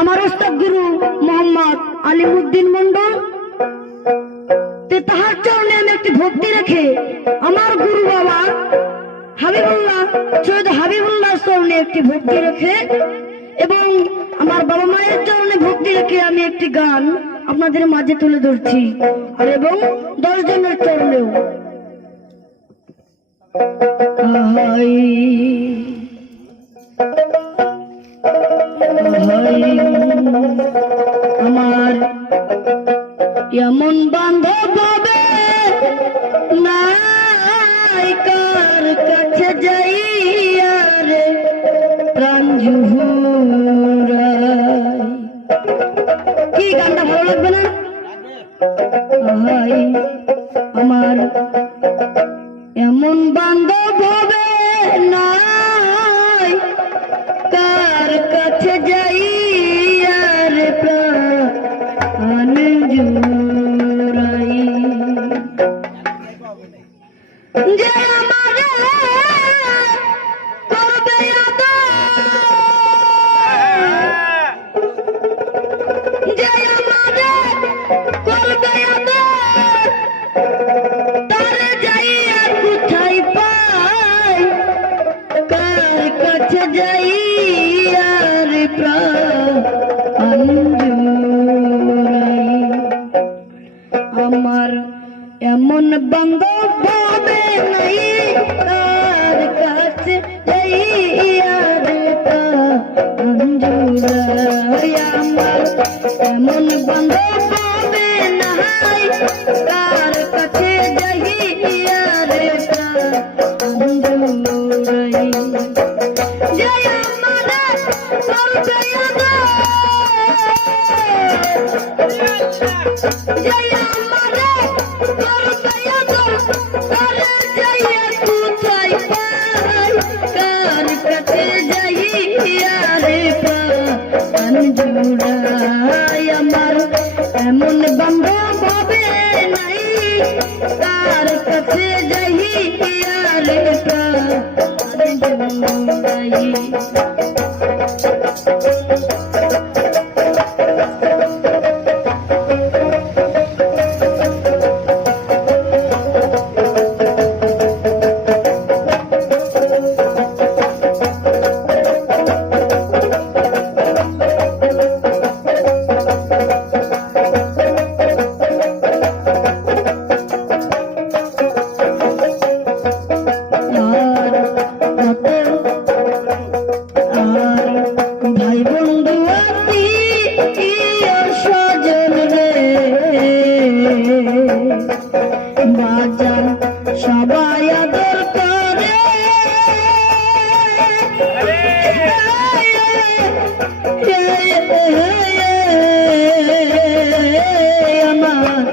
আমার ওস্তাদ গুরু মোহাম্মদ আলিমুদ্দিন মন্ডল তাহার চরণে আমি একটি ভক্তি রেখে আমার গুরু বাবা হাবিবুল্লাহ সৈয়দ হাবিবুল্লাহ চরণে একটি ভক্তি রেখে এবং আমার বাবা মায়ের চরণে ভক্তি রেখে আমি একটি গান আপনাদের মাঝে তুলে ধরছি। আর এবং দশ জনের চরণেও। আমার এমন বান্ধব হবে? কার কাছে যাই রে প্রাণ। কি গানটা ভালো লাগবে না? আমার এমন বান্ধব হবে? নাই কার কাছে যাই আমার এমন বান্ধব হবে নাই, তার কাছে আমার। এমন বান্ধব হবে নাই, তার কাছে যাইয়া রে এমন বান্ধব হবে নাই কার কাছে যাইয়া রে প্রাণ জুড়াই আমার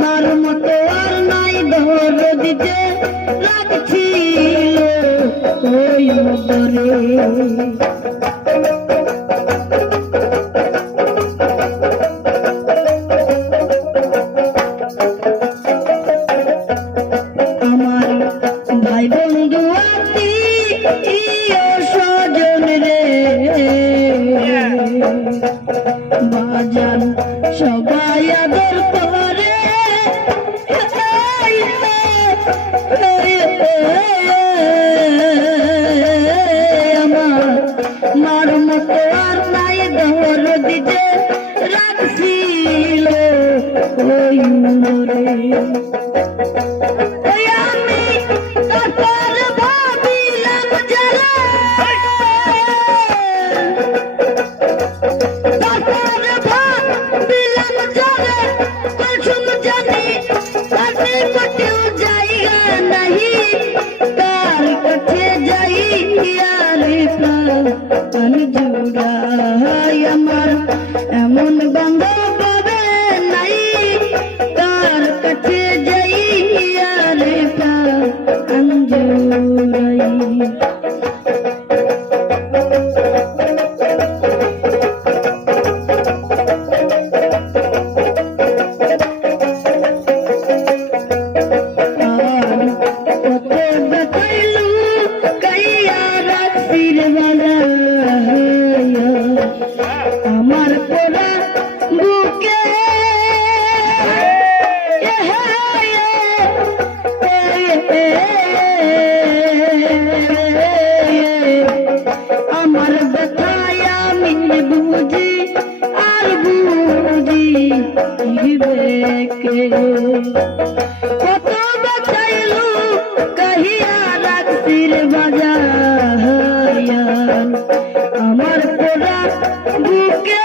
মার মতো আর নাই ধর দিতে রাখছিল ওই মদরে। আমার বাজান সবাই আদর করে। আমার মার মতো আর নাই ধর দিতে রাখছিল ওই মরে প্রাণ জুড়াই আমার এমন বান্ধব কত বাঁচাইলু কাহিয়া রাখছির বাজার আমার পোড়া বুকে